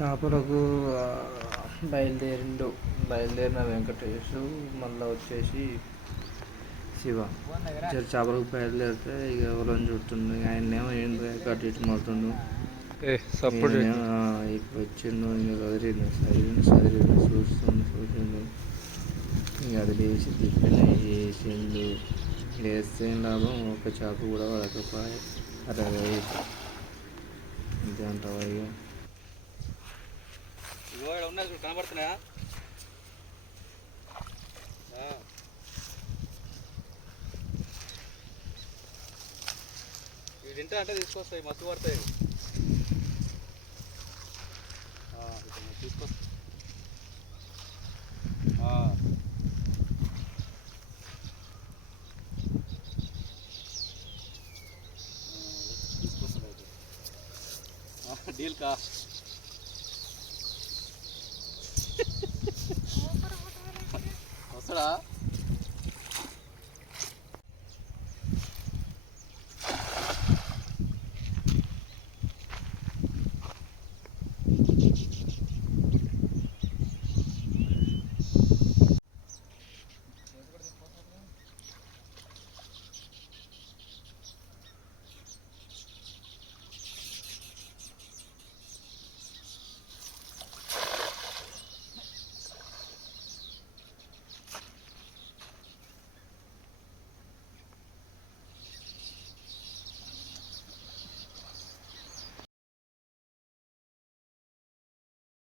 చేపలకు బయలుదేరిండు. బయలుదేరిన వెంకటేష్ మళ్ళీ వచ్చేసి శివ. ఇద్దరు చేపలకు బయలుదేరితే ఇక ఎవరైనా చుడుతుండు ఆయన్నేమో ఏంటి కట్టి ఇటు ఆ, ఇప్పుడు వచ్చిండు ఇంకా చదివిండు చదివిండు చదివిండు చూస్తుండు చూసిండు. ఇంకా అది లేచి తిప్పిన చేసిండు. లేస్తే ఏం లాభం? ఒక చేప కూడా పడకపోయే. అరే అంతే అంటావా ఇక? ఉన్నాయి చూడు కనబడుతున్నాయా? ఇవి తింటా అంటే తీసుకొస్తాయి మస్తు పడతాయి తీసుకొస్తా. అయితే. డీల్ కా? 出来